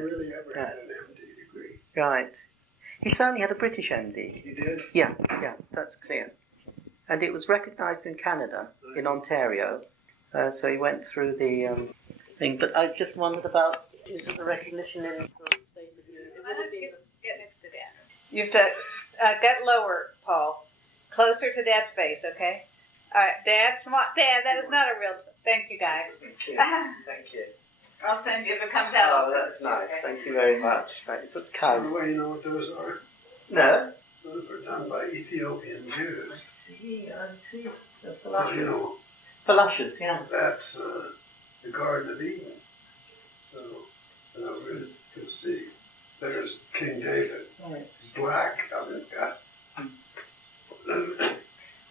really ever had an MD degree. Right. He certainly had a British MD. He did? Yeah, that's clear. And it was recognised in Canada, in Ontario. So he went through the thing. But I just wondered about, is it the recognition in the state of the... Why don't you get next to Dad? You have to get lower, Paul. Closer to Dad's face, okay? All right, Dad, come on. Dad, that is not a real... Thank you, guys. Thank you. Thank you. I'll send you if it comes out. Oh, that's nice. Okay. Thank you very much. Thanks. That's kind. By the way, you know what those are? No. Those were done by Ethiopian Jews. I see. The So, you know, Palushes, yeah. that's the Garden of Eden. So, you know, you'll see. There's King David. Right. He's black. I mean,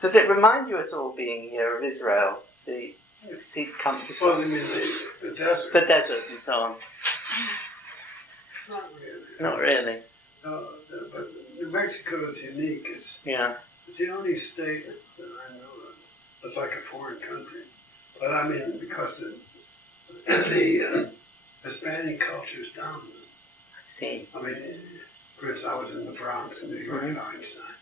Does it remind you at all, being here, of Israel? The countryside? well, I mean, the desert. The desert and so on. Not really. Not really. No, but New Mexico is unique. It's the only state that I know of that's like a foreign country. But I mean, because the Hispanic culture is dominant. I see. I mean, for instance, I was in the Bronx in New York at Einstein.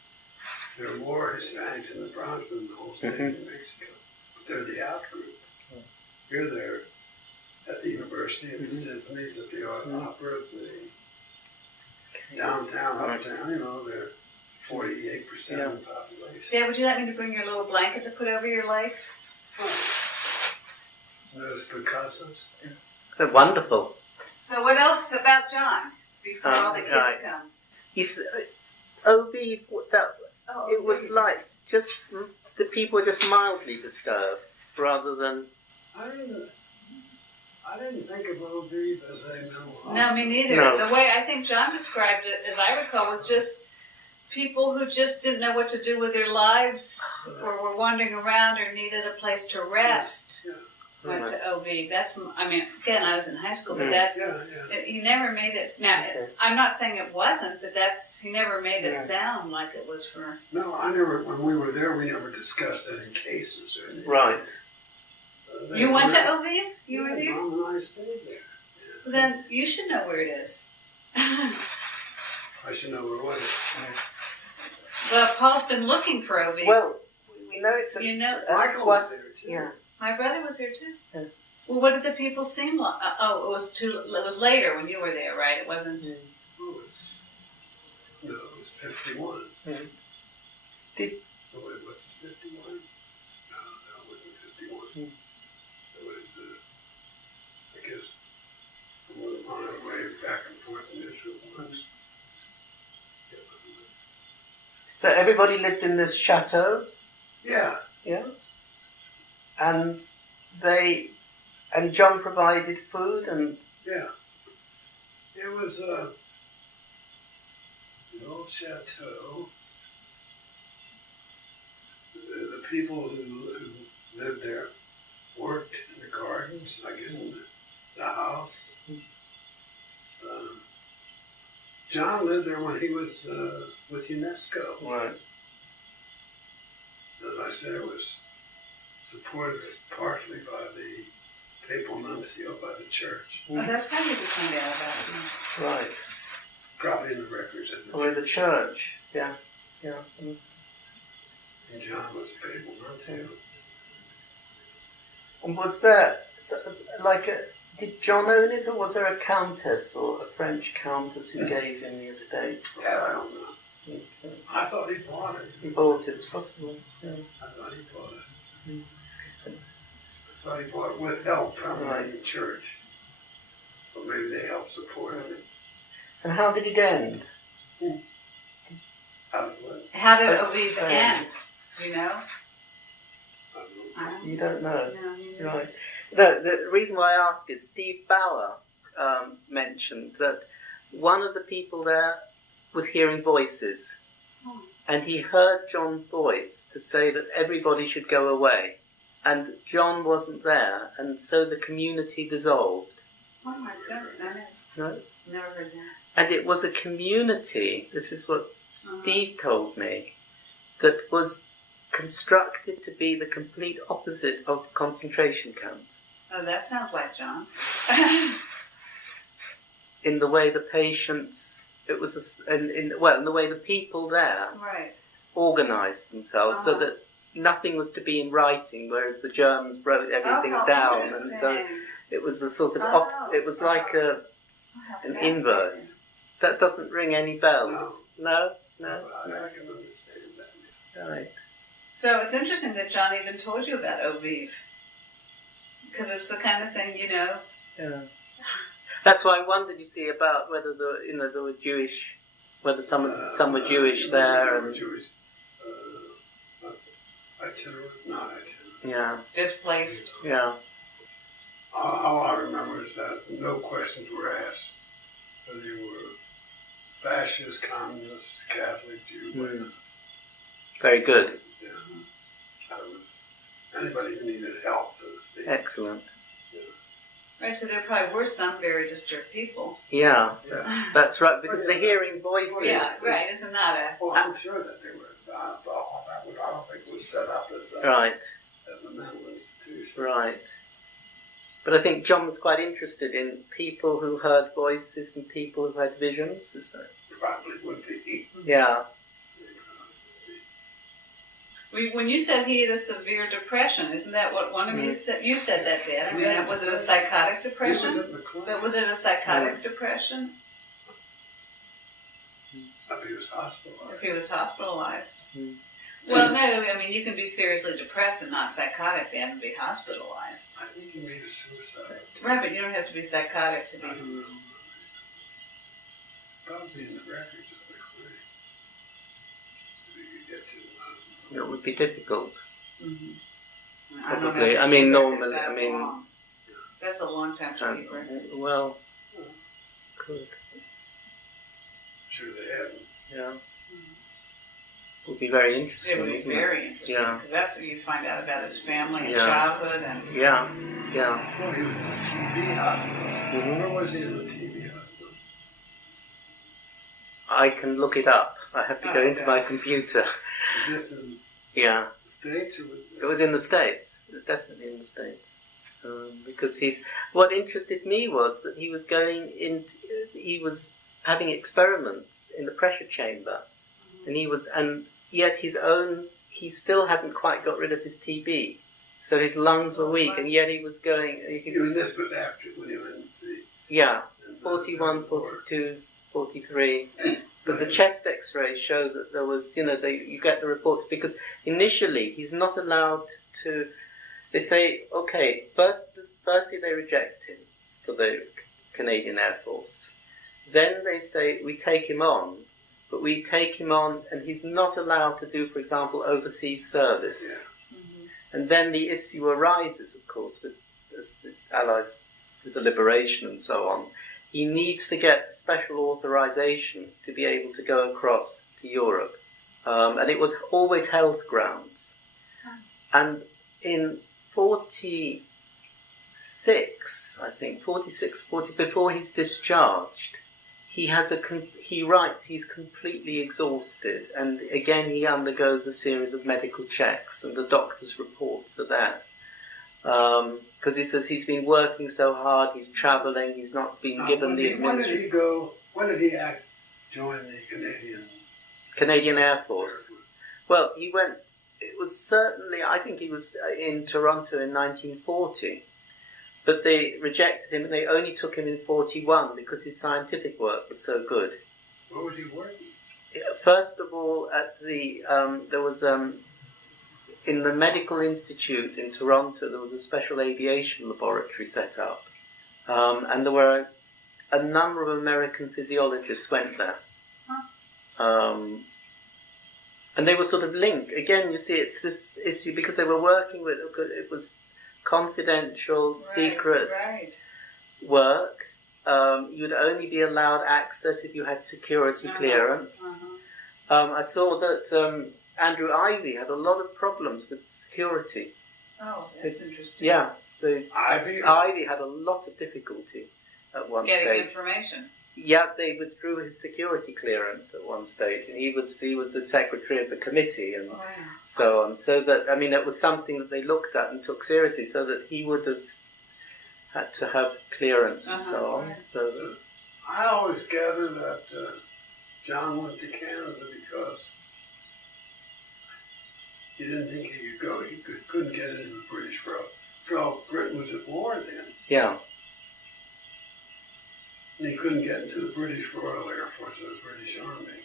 There are more Hispanics in the Bronx than the whole state of New Mexico. But they're the out group. You're there at the university, at the symphonies, at the opera, at the downtown, uptown, you know, they're 48% of the population. Dad, would you like me to bring your little blanket to put over your legs? Those Picassos. They're wonderful. So what else about John before all the kids come? It was like just the people were just mildly disturbed rather than. I didn't think of OB as a mental hospital. No, me neither. No. The way I think John described it, as I recall, was just people who just didn't know what to do with their lives or were wandering around or needed a place to rest. Went to OB. That's, I mean, again, I was in high school, but that's, he never made it, now, I'm not saying it wasn't, but he never made it sound like it was for... No, when we were there, we never discussed any cases or anything. Right. You went to OB? You were there? Mom and I stayed there. Well, then you should know where it is. I should know where it was. Well, Paul's been looking for OB. Well, we know it's... Michael was there too. Yeah. My brother was there too. Yeah. Well, what did the people seem like? It was later when you were there, right? It wasn't. It was 51. Mm-hmm. Wait, was it 51? No, it wasn't 51. It was, I guess, we were on our way back and forth in Israel once. So everybody lived in this chateau? Yeah. Yeah. And John provided food and... Yeah. It was an old chateau. The people who lived there worked in the gardens, I guess in the house. John lived there when he was with UNESCO. Right. As I said, it was supported partly by the papal nuncio, by the church. Oh, that's how you find out about it. Right. Probably in the records. Or in the church, yeah. And John was a papal nuncio. And was there, did John own it, or was there a countess or a French countess who gave him the estate? That I don't know. Okay. I thought he bought it. He bought it, possibly. Yeah. I thought he bought it. I thought he bought it with help from the church. But maybe they helped support him. And how did it end? How did Oviv end? Do you know? You don't know? No, right. The reason why I ask is Steve Bauer mentioned that one of the people there was hearing voices. And he heard John's voice to say that everybody should go away. And John wasn't there, and so the community dissolved. Oh my God, No? Never heard that. And it was a community, this is what Steve told me, that was constructed to be the complete opposite of the concentration camp. Oh, that sounds like John. in the way the patients, it was, in the way the people there organised themselves so that nothing was to be in writing, whereas the Germans wrote everything down, and so it was the sort of it was like an inverse. That doesn't ring any bells. No. I can understand that. Right. So it's interesting that John even told you about Au Vive, because it's the kind of thing, Yeah. That's why I wondered, you see, about whether there were Jewish, whether some were Jewish there, and Jewish, itinerant, not itinerant. Yeah. Displaced. Yeah. All I remember is that no questions were asked whether you were fascist, communist, Catholic, Jew. Very good. Yeah. Anybody who needed help, so to speak. Excellent. Right, so there probably were some very disturbed people. Yeah. That's right, because they're hearing voices. Yeah, right, isn't that a... Well, I'm sure that they were, I don't think it was set up as a mental institution. Right. But I think John was quite interested in people who heard voices and people who had visions, is that? Probably would be. Yeah. When you said he had a severe depression, isn't that what one of you said? You said that, Dad. I mean, was it a psychotic depression? Was it a psychotic depression? If he was hospitalized. If he was hospitalized. Well, no, I mean, you can be seriously depressed and not psychotic and be hospitalized. I think he made a suicide. Right, but you don't have to be psychotic to be... I don't know. Probably in the records of the claim. You get to It would be difficult. Probably. I mean, normally, I mean... Long. That's a long time to be records. Well, good. Sure they hadn't. Yeah. It would be very interesting. It would be very interesting, because that's what you find out about his family and childhood. And Yeah. Well, he was in a TB hospital. Where was he in the TB hospital? I can look it up. I have to go into my computer. Is this in the States? Or it was in the States. It was definitely in the States. Because what interested me was that he was having experiments in the pressure chamber, and yet he still hadn't quite got rid of his TB, so his lungs were weak, and yet he was going. This was after when he went to 41, 42, 43. But the chest X-rays show that there was, you get the reports, because initially he's not allowed to. They say, okay, firstly they reject him for the Canadian Air Force. Then they say, we take him on, but we take him on and he's not allowed to do, for example, overseas service. And then the issue arises, of course, with the Allies, with the liberation and so on. He needs to get special authorization to be able to go across to Europe. And it was always health grounds. And in 46, I think, 46, 40, before he's discharged, he writes he's completely exhausted, and again he undergoes a series of medical checks, and the doctor's reports are there. Because he says he's been working so hard, he's travelling, he's not been given the... When did he go, join the Canadian Air Force? Well, he went, it was certainly, I think he was in Toronto in 1940. But they rejected him, and they only took him in 41 because his scientific work was so good. Where was he working? First of all, at there was in the Medical Institute in Toronto, there was a special aviation laboratory set up, and there were a number of American physiologists went there, and they were sort of linked. Again, you see, it's this issue because they were working with it was confidential, secret work. You'd only be allowed access if you had security clearance. I saw that Andrew Ivy had a lot of problems with security. Oh, that's interesting. Yeah, Ivy had a lot of difficulty at one stage. Getting information. Yeah, they withdrew his security clearance at one stage, and he was the secretary of the committee, and so on. So that, I mean, it was something that they looked at and took seriously, so that he would have had to have clearance and so on. So I always gather that John went to Canada because he didn't think he could go. He couldn't get into the British world. Britain was at war then. Yeah. And he couldn't get into the British Royal Air Force or the British Army.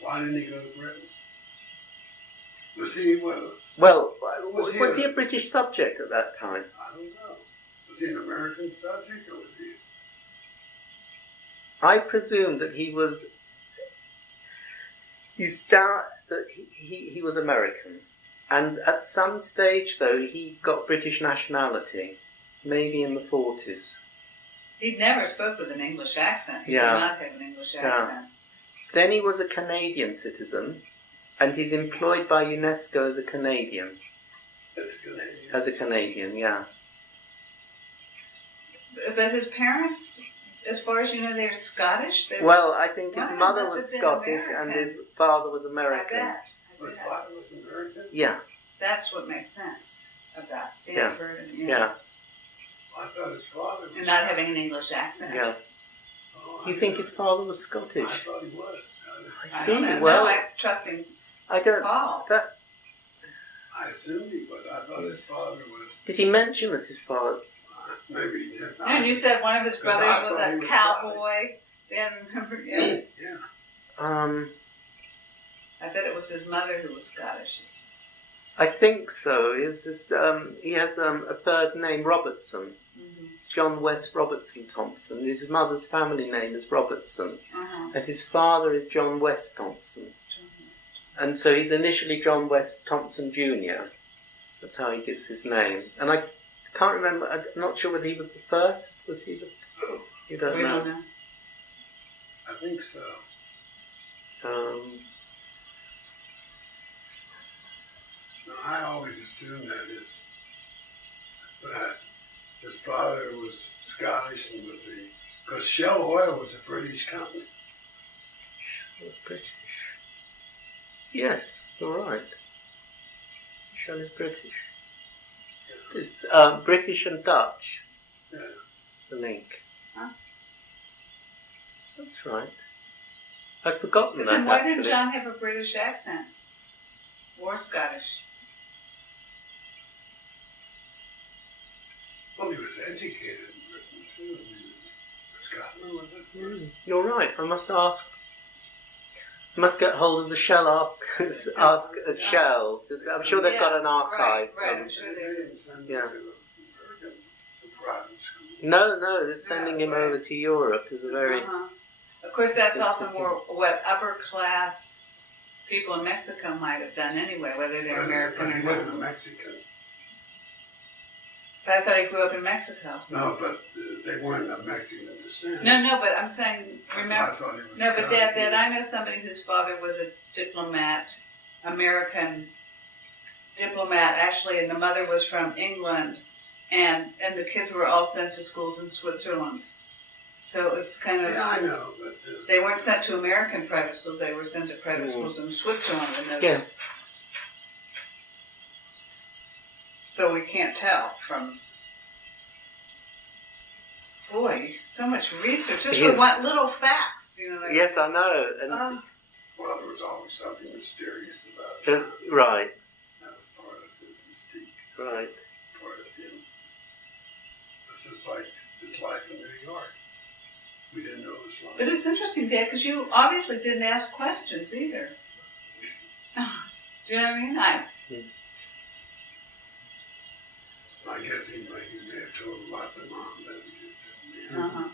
Why didn't he go to Britain? Was he, well, was he a British subject at that time? I don't know. Was he an American subject or was he? I presume that he was. He was American, and at some stage though he got British nationality, maybe in the 40s. He never spoke with an English accent. He did not have an English accent. Then he was a Canadian citizen, and he's employed by UNESCO as a Canadian. As a Canadian, yeah. But his parents, as far as you know, they're Scottish? Well, I think his mother was Scottish and his father was American. I bet. His father was American? Yeah. That's what makes sense about Stanford. Yeah. I thought his father was and not having an English accent. Yeah. Oh, You think his father was Scottish? I thought he was. I see. I don't know. Well, No, I'm trusting I don't. Paul. I assumed he was. I thought his father was. Did he mention that his father? Maybe he did not. And you said one of his brothers I was thought a he was cowboy. Then, yeah. Yeah. I bet it was his mother who was Scottish. I think so. He has a third name, Robertson. Mm-hmm. It's John West Robertson Thompson. His mother's family name is Robertson, and his father is John West Thompson. And so he's initially John West Thompson Jr. That's how he gets his name. And I can't remember. I'm not sure whether he was the first. Was he the? You don't know. I think so. No, I always assumed that his father was Scottish and was because Shell Oil was a British company. It was British. Yes, you're right. Shell is British. Yeah. It's British and Dutch. Yeah. The link. Huh? That's right. I'd forgotten that. Then why actually. did John have a British accent? Or Scottish? Well, he was educated in Britain too. Scotland, was it? You're right. I must ask. I must get hold of the Shell ask at Shell. I'm sure they've got an archive. Right, I'm sure they didn't send him to the private school. No, they're sending him over to Europe. It's a very. Of course, that's also more what upper class people in Mexico might have done anyway, whether they're American or not. He wasn't a Mexican. But I thought he grew up in Mexico. No, but they weren't of Mexican descent. No, but I'm saying, remember. I thought he was No, but Dad, I know somebody whose father was a diplomat, American diplomat, actually, and the mother was from England, and the kids were all sent to schools in Switzerland. So it's kind of... Yeah, I know, but... they weren't sent to American private schools, they were sent to private schools in Switzerland. And Yeah. So we can't tell from... Boy, so much research, just for one little facts, you know. Like, yes, I know. And well, there was always something mysterious about it. Right. That was part of his mystique. Right. Part of him. This is like his life in New York. We didn't know his life. But it's interesting, Dad, because you obviously didn't ask questions either. Do you know what I mean? I guess he may have told a lot to Mom than he did to me.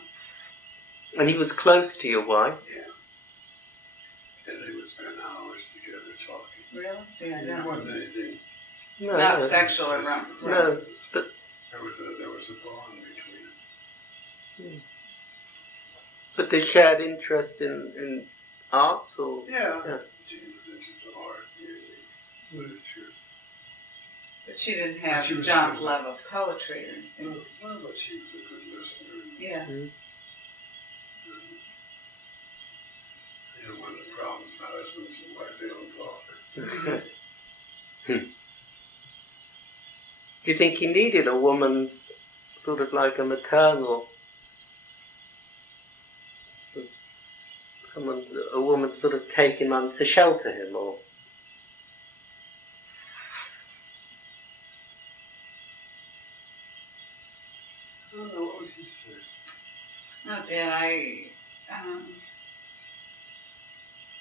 And he was close to your wife? Yeah. And they would spend hours together talking. Really? See, I know. It wasn't anything. No, not sexual or wrong. No, but there was a bond between them. But they shared interest in arts, or yeah. She was into art, music, literature. But she didn't have John's love of poetry or anything. Well, but she was a good listener. Yeah. You know, one of the problems about husbands and wives, they don't talk. Do you think he needed a woman's sort of like a maternal a woman sort of take him on to shelter him, or? I don't know, what was he saying? Oh, Dan,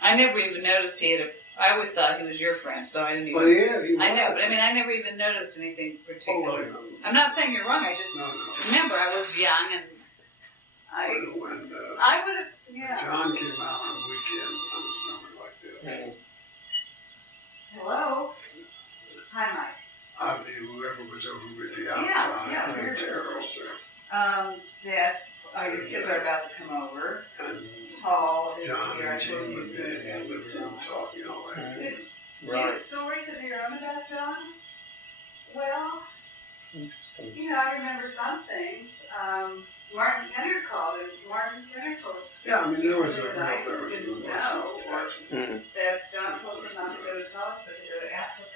I never even noticed he had I always thought he was your friend, so I didn't even... Well, yeah, he was. I know, but I mean, I never even noticed anything particular. Oh, no. I'm not saying you're wrong, I just... No. Remember, I was young, and When I would have... Yeah. John came out on weekends on a summer like this, Hello? Hi, Mike. obviously whoever was over with the outside, yeah, the terrorists, Dad, your kids are about to come over. and Paul is John here. and I Jean told you would be in the living room talking all that. Do you have stories of your own about John? Well, Interesting. I remember some things. Martin Kenner called, and Martin Kenner told Yeah, I mean, there was a didn't emotional know attachment. that John told him not to go to college, but to go to Africa.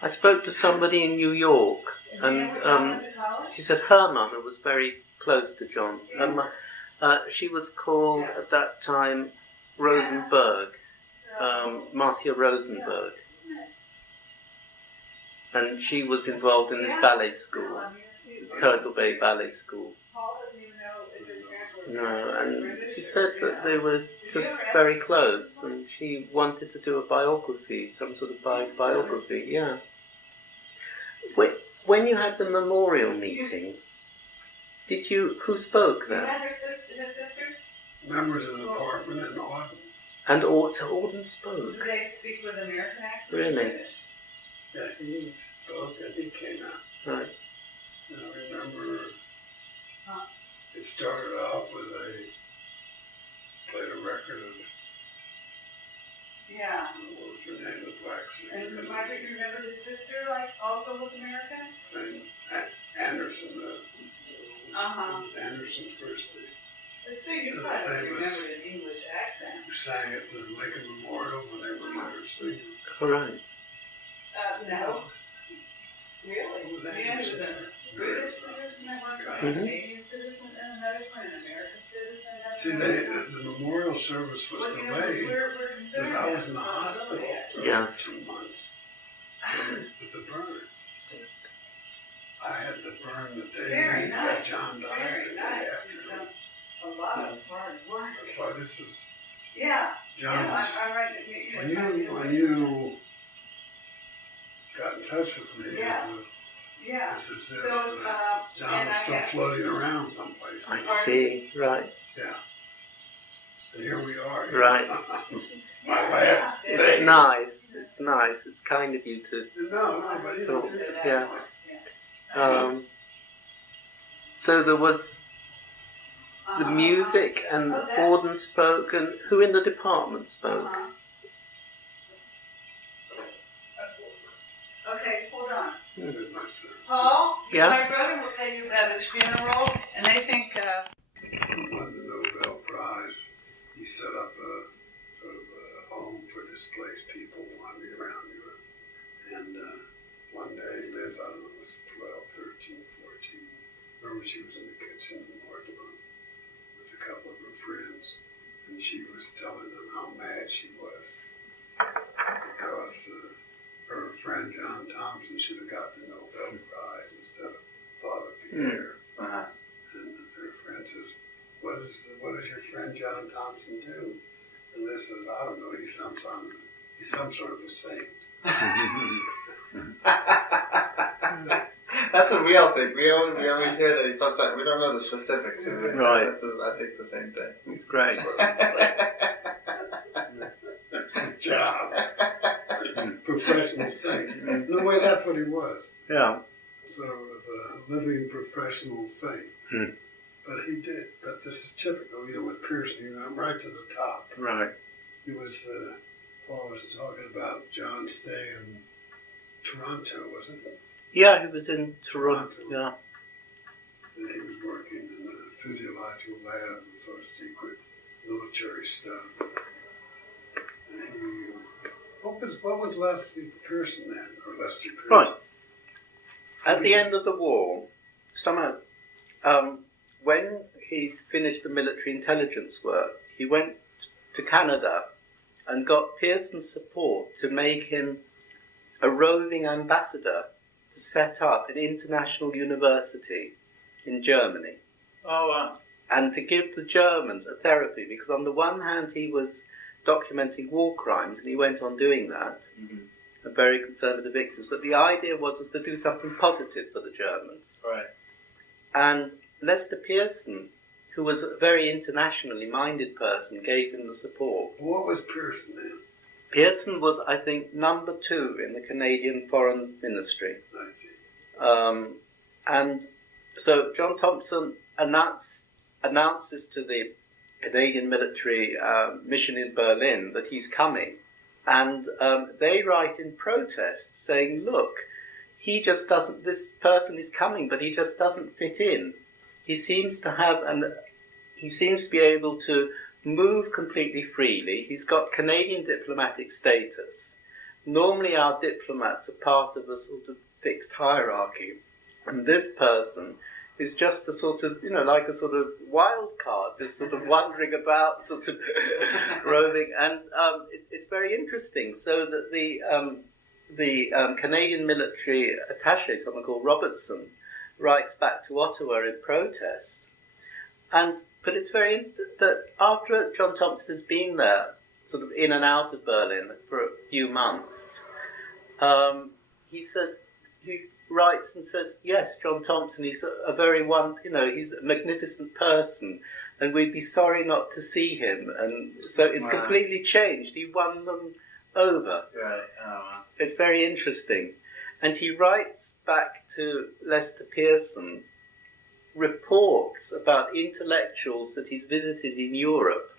I spoke to somebody in New York, And and they went to college? she said her mother was very close to John. She was called at that time Rosenberg, Marcia Rosenberg, and she was involved in this ballet school, Turtle Bay Ballet School. Paul doesn't even know if his parents were No, and she said that they were just very close, and she wanted to do a biography, some sort of biography. Yeah. When you had the memorial meeting, who spoke You there? had his sister? Members of the department and Auden. And Auden Do spoke. they speak with American accent? Really? Yeah, he spoke and he came out. Right. And I remember it started off with played a record of, Yeah. what was her name, the black singer. And Mike, do you remember his sister, also was American? And Anderson, Anderson's first name, So you The probably famous- remembered an English accent. who sang at the Lincoln Memorial when they were let her sing. All right. No. Really? Yeah, he was a British citizen at one point, a Canadian citizen, and another point, an American citizen. See, the memorial service was delayed because I was in the hospital for Yeah. 2 months with the burn. I had the burn the day Very that nice. John died Very the day nice. after. A lot of hard work. That's why this is Yeah. John's. I'm right. When you got in touch with me, Yeah. this is it. So, John and was I still had- floating around someplace. I see. Right. Yeah. And here we are. Right. My last Yeah. day. It's nice. It's nice. It's kind of you to. No, but you know, Yeah. So there was the music, and Auden spoke, and who in the department spoke? Okay, hold on. Good myself. Paul, Yeah? my brother will tell you about his funeral, and they think, Who won the Nobel Prize? He set up a sort of a home for displaced people wandering around Europe. And one day, Liz, I don't know, was 12, 13, 14. Remember, she was in the kitchen in Mortimer with a couple of her friends, and she was telling them how mad she was because her friend John Thompson should have got the Nobel Prize instead of Father Pierre. And her friend says, what does your friend John Thompson do? And Liz says, I don't know, he's some sort of a saint. That's what we all think. We only hear that he's some sort. We don't know the specifics. Right. I think the same thing. It's great. His job. Professional saint. In a way, that's what he was. Yeah. Sort of a living professional saint. But he did. But this is typical, with Pearson, he went right to the top. Right. He was, Paul was talking about John's stay in Toronto, wasn't it? Yeah, he was in Toronto. Yeah. And he was working in a physiological lab with sort of secret military stuff. And he, what was Leslie Pearson then, or Lester Pearson? Right. At the end of the war, when he finished the military intelligence work, he went to Canada and got Pearson's support to make him a roving ambassador to set up an international university in Germany. Oh, wow. And to give the Germans a therapy, because on the one hand he was documenting war crimes, and he went on doing that, and very concerned with the victims, but the idea was to do something positive for the Germans. Right. And Lester Pearson, who was a very internationally minded person, gave him the support. What was Pearson then? Pearson was, I think, number 2 in the Canadian Foreign Ministry. I see. And so John Thompson announces to the Canadian military mission in Berlin that he's coming. And they write in protest saying, look, he just doesn't, this person is coming, but he just doesn't fit in. He seems to be able to move completely freely. He's got Canadian diplomatic status. Normally our diplomats are part of a sort of fixed hierarchy. And this person is just a sort of, like a sort of wild card, just sort of wandering about, sort of roving. And it's very interesting. So that the Canadian military attaché, someone called Robertson, writes back to Ottawa in protest. But it's very that after John Thompson has been there, sort of in and out of Berlin for a few months, he writes and says, yes, John Thompson, he's a very he's a magnificent person, and we'd be sorry not to see him. And so it's completely changed. He won them over. Right. Oh, wow. It's very interesting. And he writes back to Lester Pearson reports about intellectuals that he's visited in Europe,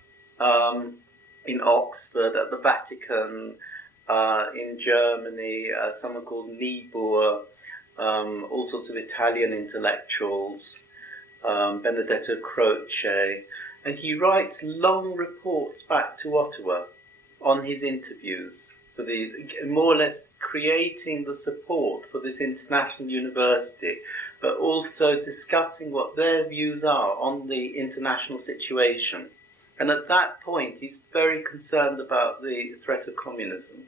in Oxford, at the Vatican, in Germany, someone called Niebuhr, all sorts of Italian intellectuals, Benedetto Croce, and he writes long reports back to Ottawa on his interviews, for the more or less creating the support for this international university, but also discussing what their views are on the international situation. And at that point, he's very concerned about the threat of communism.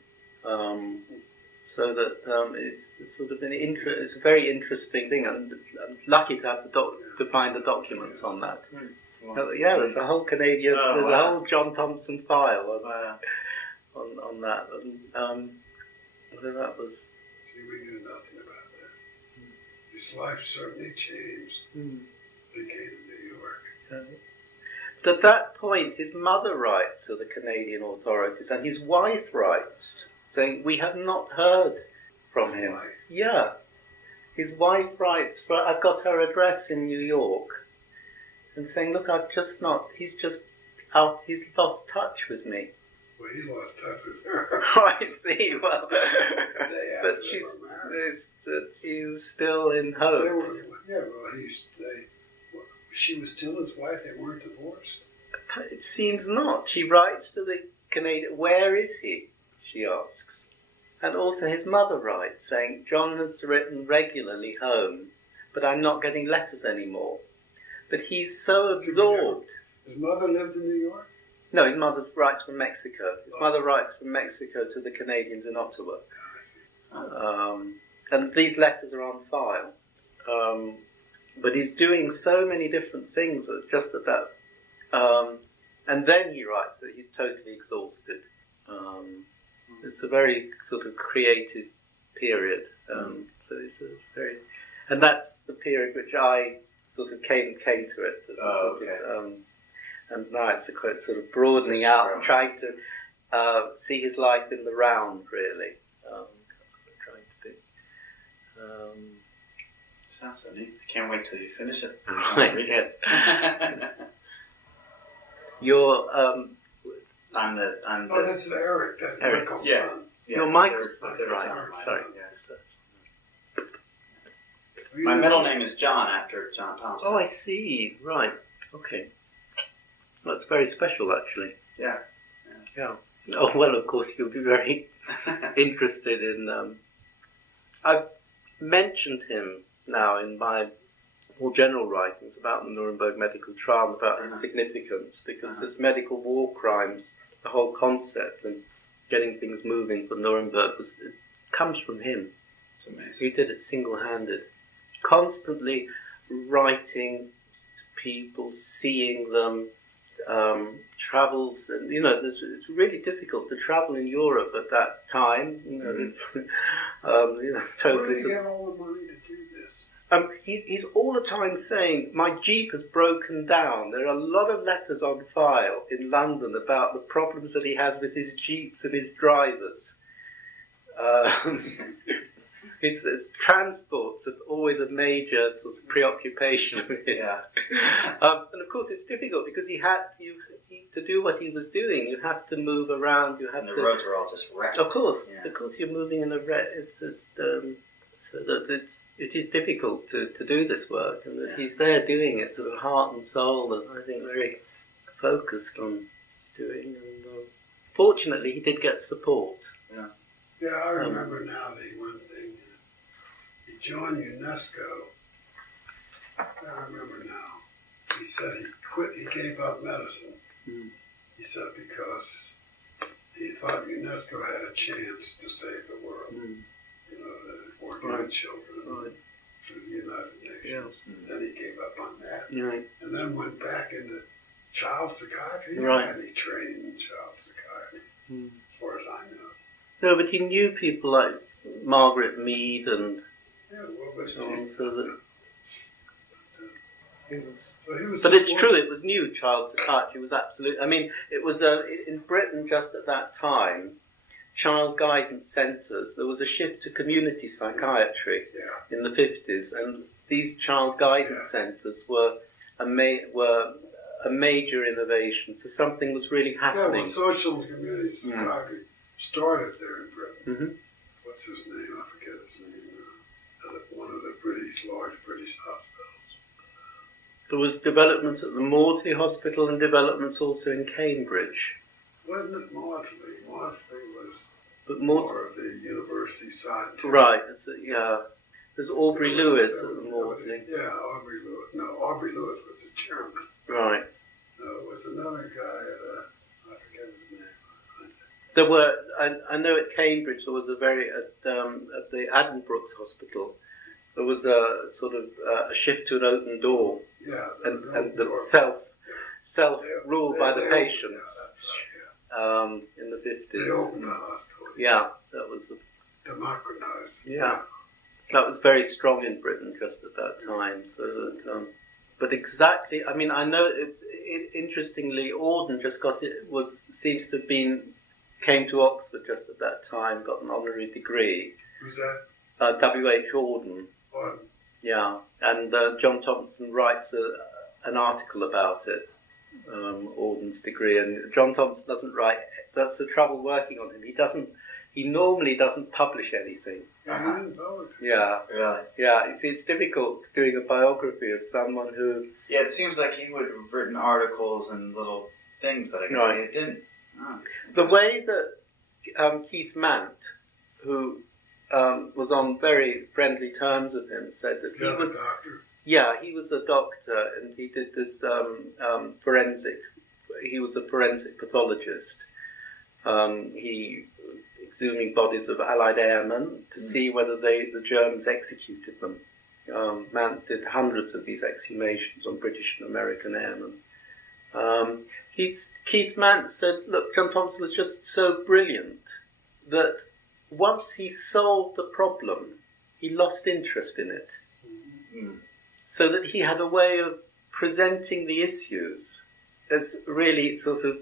So that it's sort of it's a very interesting thing, and I'm lucky to have to find the documents on that. Yeah, there's a whole Canadian, there's a whole John Thompson file on that, and whether that was. See, we knew nothing about that. His life certainly changed. When he came to New York. But at that point, his mother writes to the Canadian authorities, and his wife writes, saying, we have not heard from him. Wife? Yeah. His wife writes, I've got her address in New York, and saying, look, he's lost touch with me. Well, he lost touch with her. Oh, I see, well, but she was still in hopes. She was still his wife, they weren't divorced? It seems not. She writes to the Canadian, where is he? She asks. And also his mother writes, saying, John has written regularly home, but I'm not getting letters anymore. But he's so absorbed. His mother lived in New York? No, his mother writes from Mexico. His mother writes from Mexico to the Canadians in Ottawa. And these letters are on file. But he's doing so many different things just at that. And then he writes that he's totally exhausted. It's a very sort of creative period. So it's a very, and that's the period which I sort of came to it. And now it's a quite sort of broadening out, trying to see his life in the round, really. That's what I'm trying to do. Sounds so neat. I can't wait till you finish it. Right. You're I'm this is Eric. That's Michael's son. You're Michael's son. Right. Sorry. Yeah. My middle name is John, after John Thompson. Oh, I see. Right. Okay. Well, that's very special, actually. Yeah. Oh, well, of course, you'll be very interested in... I've mentioned him now in my more general writings about the Nuremberg medical trial and about its significance, because this medical war crimes, the whole concept and getting things moving for Nuremberg, it comes from him. It's amazing. He did it single-handed, constantly writing to people, seeing them, travels, and it's really difficult to travel in Europe at that time. It's totally. Where do you get all the money to do this? He's all the time saying, my Jeep has broken down. There are a lot of letters on file in London about the problems that he has with his Jeeps and his drivers. His transports are always a major sort of preoccupation of his. Yeah. And of course it's difficult because to do what he was doing, you have to move around. And the roads are all just wrecked. Of course, Yeah. you're moving in a wreck. So that it is difficult to do this work, and that he's there doing it sort of heart and soul, and I think very focused on doing. And fortunately, he did get support. Yeah, I remember now the one thing. He joined UNESCO. I remember now. He said he quit. He gave up medicine. He said because he thought UNESCO had a chance to save the world. The organ children through the United Nations. Yeah. Then he gave up on that. Right. And then went back into child psychiatry. He Right. didn't have any training in child psychiatry, as far as I know. No, but he knew people like Margaret Mead and Yeah, well, but so on, so that. so he was. But it's true, it was new. Child psychiatry was absolute. I mean, it was in Britain just at that time. Child guidance centres. There was a shift to community psychiatry in the 50s, and these child guidance centres were a major innovation. So something was really happening. Yeah, well, social and community psychiatry started there in Britain. What's his name? I forget his name. At one of the large British hospitals. There was developments at the Maudsley Hospital and developments also in Cambridge. Wasn't it Maudsley? Maudsley was But more of the university scientific. Right, there's Aubrey Lewis at the Maudsley. Yeah, Aubrey Lewis. No, Aubrey Lewis was a chairman. Right. No, it was another guy I forget his name. There were, I know at Cambridge there was at the Addenbrooke's Hospital, there was a sort of a shift to an open door. Yeah. And the self-rule by the patients. In the 50s. They opened the hospital. Yeah, that was democratized. Yeah, that was very strong in Britain just at that time. So that, but exactly, I mean, I know interestingly, Auden just seems to have came to Oxford just at that time, got an honorary degree. Who's that? W.H. Auden. Auden. Yeah, and John Thompson writes an article about it. Auden's degree, and John Thompson doesn't write. That's the trouble working on him. He normally doesn't publish anything. Yeah. Really? Yeah. You see, it's difficult doing a biography of someone who. Yeah, it seems like he would have written articles and little things, but I guess he didn't. Oh. The way that Keith Mant, who was on very friendly terms with him, said that he was. Doctor. Yeah, he was a doctor, and he did this forensic. He was a forensic pathologist. He exhuming bodies of Allied airmen to see whether the Germans executed them. Mant did hundreds of these exhumations on British and American airmen. Keith Mant said, "Look, John Thompson was just so brilliant that once he solved the problem, he lost interest in it." So that he had a way of presenting the issues as really sort of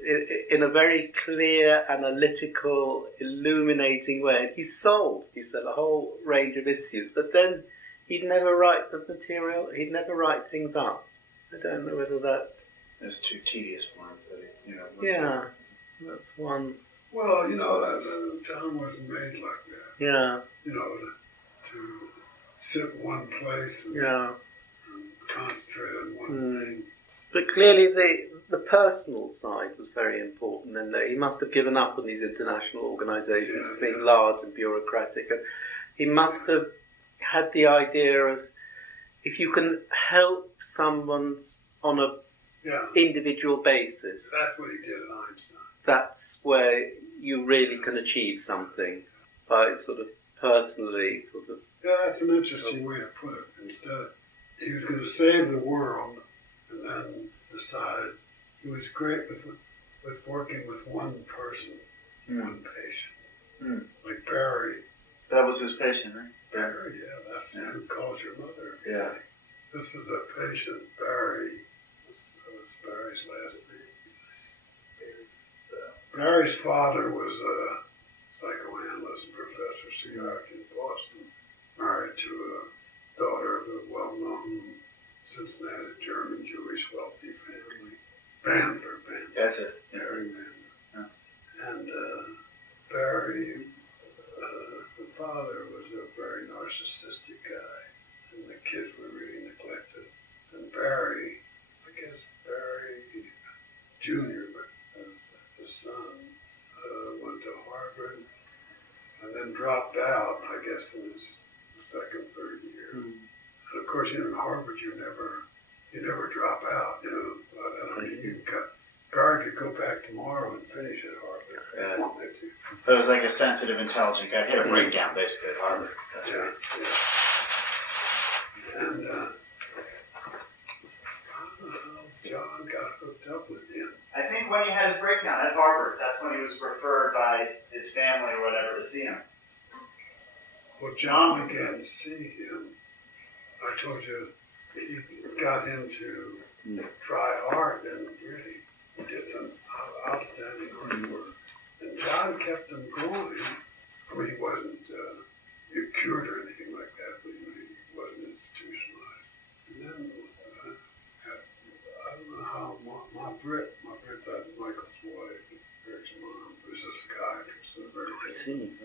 in a very clear, analytical, illuminating way. And he solved, he said, a whole range of issues. But then he'd never write the material, he'd never write things up. I don't know whether that... It's too tedious for him, but yeah, that's one. Well, that town wasn't made like that. Yeah. To sit in one place and concentrate on one thing. But clearly the personal side was very important in there. He must have given up on these international organisations being large and bureaucratic. And he must have had the idea of if you can help someone on a individual basis, that's what he did at Einstein. That's where you really can achieve something by sort of personally sort of. Yeah, that's an interesting way to put it. Instead of, he was going to save the world, and then decided he was great with working with one person, one patient. Like Barry. That was his patient, right? Barry, yeah, that's who calls your mother. Yeah. This is a patient, Barry. What's Barry's last name? Barry's father was a psychoanalyst and professor of psychiatry in Boston, married to a daughter of a well-known Cincinnati German Jewish wealthy family. Bandler. That's it. Barry Bandler. Yeah. And Barry, the father was a very narcissistic guy, and the kids were really neglected. And Barry, I guess Barry Jr., but his son, went to Harvard and then dropped out, I guess, in his second, third year. And of course, in Harvard, you never drop out. By then, I mean, Barry could go back tomorrow and finish at Harvard. But it was like a sensitive, intelligent guy. He had a breakdown, basically, at Harvard. That's right. And I don't know how John got hooked up with him. I think when he had his breakdown at Harvard, that's when he was referred by his family or whatever to see him. Well, John began to see him. I told you, he got him to try art, and really, he did some outstanding artwork. And John kept him going. I mean, he wasn't cured or anything like that, but he wasn't institutionalized. And then, I don't know how, my Brit, that's Michael's wife, Eric's mom, who's a psychiatrist and a very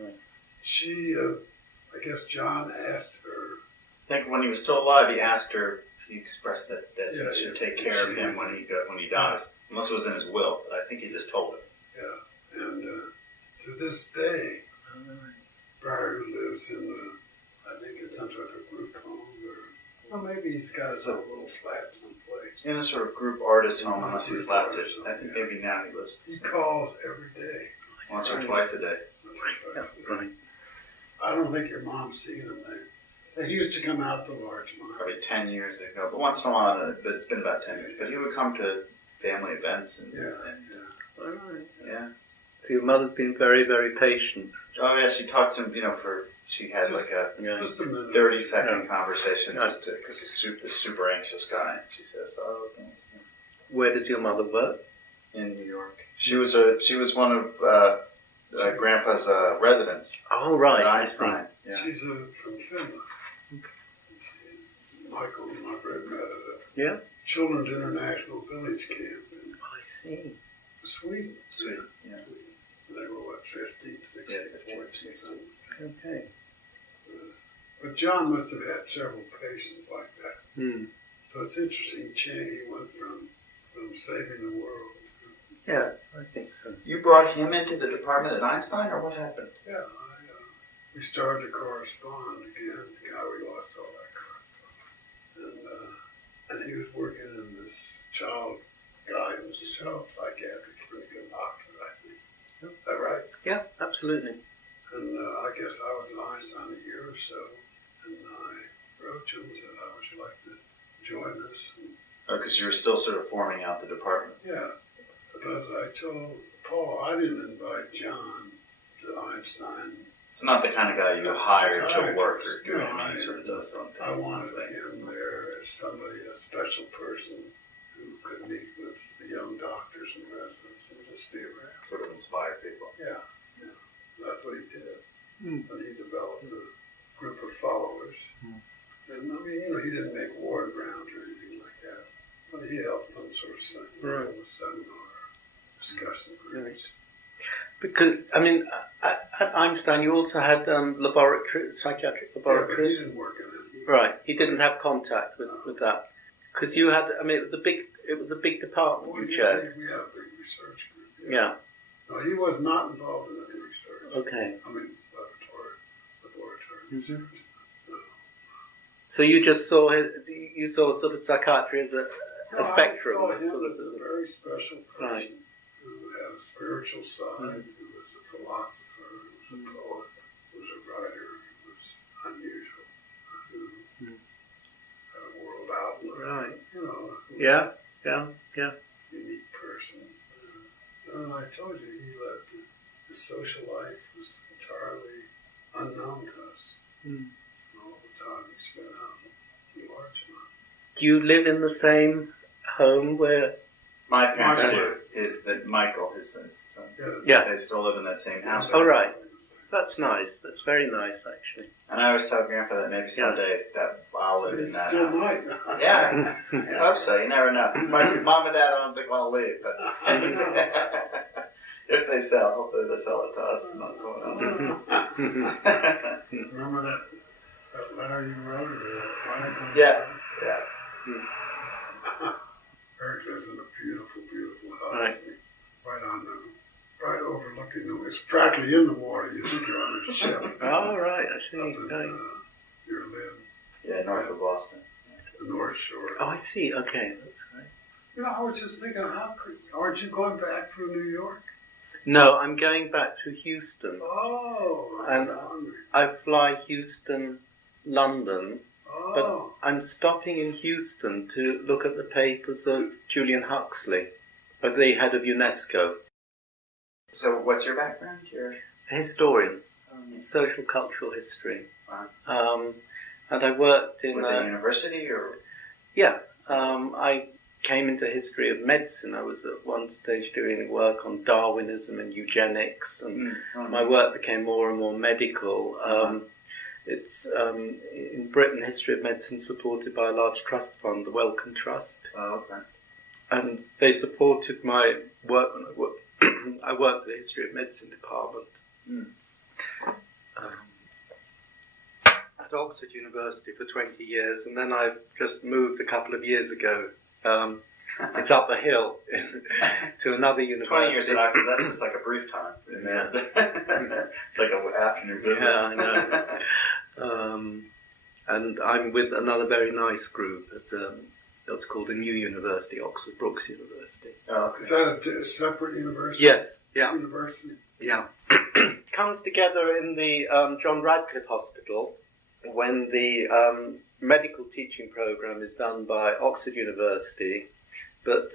good. She, I guess John asked her. I think when he was still alive, he asked her, he expressed that he should take care of him when he dies. Unless it was in his will, but I think he just told her. Yeah, and to this day, Barry lives in I think in some sort of group home, or maybe he's got his own little flat someplace. In a sort of group artist home, unless he's left it. I think maybe now he lives. He calls every day. Once or twice a day. Right. I don't think your mom's seen him there. He used to come out to Larchmont. Probably 10 years ago, but once in a while, but it's been about 10 years. But he would come to family events and So your mother's been very, very patient. Oh yeah, she talks to him, she has just, like a just a minute. 30-second conversation just because he's a super anxious guy. And she says, "Oh." Where does your mother work? In New York. She was one of Grandpa's residents. Oh right, at Einstein. Yeah. She's from Finland. Michael and my brother met at a Children's International Village camp in Sweden. Yeah. They were 15, 16, 14, something. Okay. But John must have had several patients like that. So it's interesting. He went from saving the world to... Yeah, I think so. You brought him into the department at Einstein, or what happened? Yeah, we started to correspond again. God, we lost all that correspondence. And he was working in this child psychiatric, pretty good doctor, I think. Is that right? Yeah, absolutely. And I guess I was at Einstein a year or so, and I wrote to him and said, how would you like to join us? Because you were still sort of forming out the department. Yeah, but I told Paul I didn't invite John to Einstein. It's not the kind of guy you hire to work or do anything. He sort of does his own thing. I wanted him there as somebody, a special person who could meet with the young doctors and residents and just be around. Sort of inspire people. Yeah. That's what he did. And he developed a group of followers. And I mean, he didn't make ward rounds or anything like that. But he held some sort of seminar, discussion groups. Because, I mean, at Einstein you also had psychiatric laboratories. Yeah, but he didn't work in it. Right, he didn't have contact with that. Because you had, I mean, it was a big department you chaired. We had a big research group. Yeah. No, he was not involved in any research. Okay. I mean, laboratory research. No. So you just saw you saw sort of psychiatry as a spectrum. I saw him as a very special person Right. who had a spiritual side, who was a philosopher, who was a poet, who was a writer, who was unusual, who had a world outlook. Right. You know, Yeah. unique person. And I told you, his social life was entirely unknown to us. All the time he spent out in Larchmont. Do you live in the same home where? My parents Michael. do. Michael, his son. Yeah. They still live in that same house. Oh, right. That's nice. That's very nice, actually. And I always tell Grandpa that maybe someday that I'll live in He that still house. might. Yeah, I hope so. You never know. My mom and dad, I don't think want to leave, but if they sell, hopefully they'll sell it to us and not someone else. Remember that letter you wrote? Or that article? Yeah. Eric lives in a beautiful, beautiful house. Right. Right overlooking the, it's practically in the water. You think you're on a ship. Oh, right. I see. Up in Right. your Lynn, Yeah, north of Boston. the North Shore. Oh, I see. Okay, that's right. You know, I was just thinking, aren't you going back through New York? No, I'm going back to Houston. Oh, And hungry. I fly Houston, London, but Oh, I'm stopping in Houston to look at the papers of Julian Huxley, the head of UNESCO, So, what's your background? You're a historian, social cultural history. Wow. And I worked in with the university, or I came into history of medicine. I was at one stage doing work on Darwinism and eugenics, and my work became more and more medical. It's in Britain, history of medicine supported by a large trust fund, the Wellcome Trust, okay. and they supported my work when I worked. I worked at the history of medicine department at Oxford University for 20 years, and then I just moved a couple of years ago. It's up the hill to another university. 20 years at Oxford, that's just like a brief time. Yeah. It's like an afternoon visit. Yeah, I know. And I'm with another very nice group at what's called a new university, Oxford Brookes University. Oh, is that a separate university? Yes, yeah, University? yeah. Comes together in the John Radcliffe Hospital when the medical teaching program is done by Oxford University, but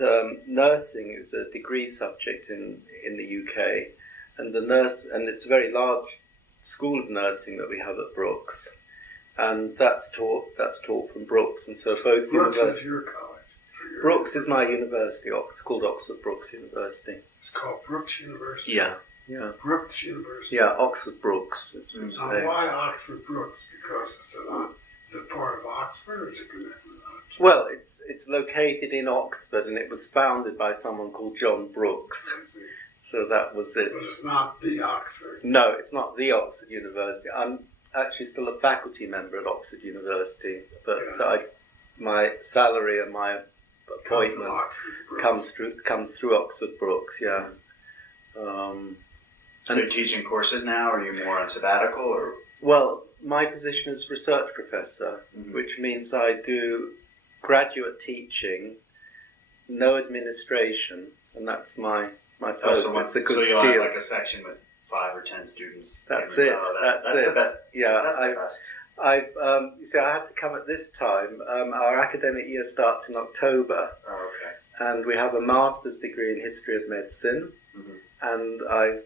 nursing is a degree subject in the UK, and it's a very large school of nursing that we have at Brookes, and that's taught from Brookes, and so both Brookes universities. is your college. Brookes is my university. It's called Oxford Brookes University. It's called Brookes University. Yeah. Brookes University. Yeah, Oxford Brookes. It's Now, why Oxford Brookes? Because is it part of Oxford, or is it connected with Oxford? Well, it's located in Oxford, and it was founded by someone called John Brookes. I see. So that was it. But it's not the Oxford. No, it's not the Oxford University. I'm actually still a faculty member at Oxford University, but my salary and my appointment comes through Oxford Brookes. Yeah. Are you teaching courses now, or are you more on sabbatical, or? Well, my position is research professor, which means I do graduate teaching, no administration, and that's my post. It's a good so you'll deal. have like a section with 5 or 10 students. That's it. That's it. the best. Yeah, That's the best. you see, I had to come at this time. Our academic year starts in October, Oh, okay. and we have a master's degree in history of medicine, and I've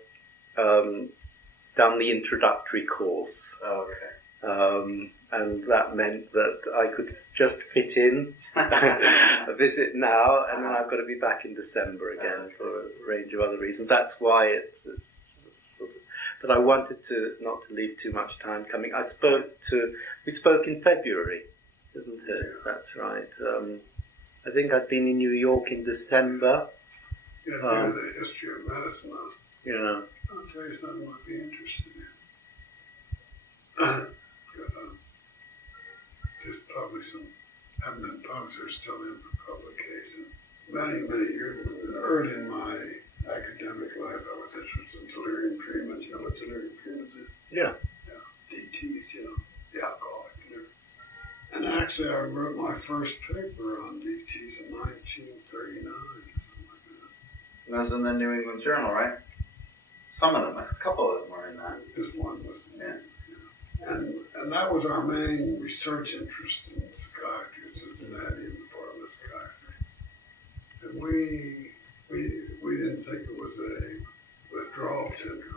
done the introductory course. Oh, okay. And that meant that I could just fit in a visit now, and then I've got to be back in December again for a range of other reasons. That's why but I wanted not to leave too much time coming. We spoke in February, isn't it? That's right. I think I'd been in New York in December. You know, the history of medicine. Yeah. I'll tell you something I'd be interested in. Because I'm just published some, haven't been published, they're still in for publication. Many, many years, early in my academic life, I was interested in delirium treatments. You know what delirium treatments is? Yeah. DTs, the alcoholic. And Actually, I wrote my first paper on DTs in 1939 or something like that. That was in the New England Journal, right? Some of them, a couple of them were in that. This one was. Yeah. And that was our main research interest in psychiatry in Cincinnati, in the Department of Psychiatry. And we didn't think it was a withdrawal syndrome.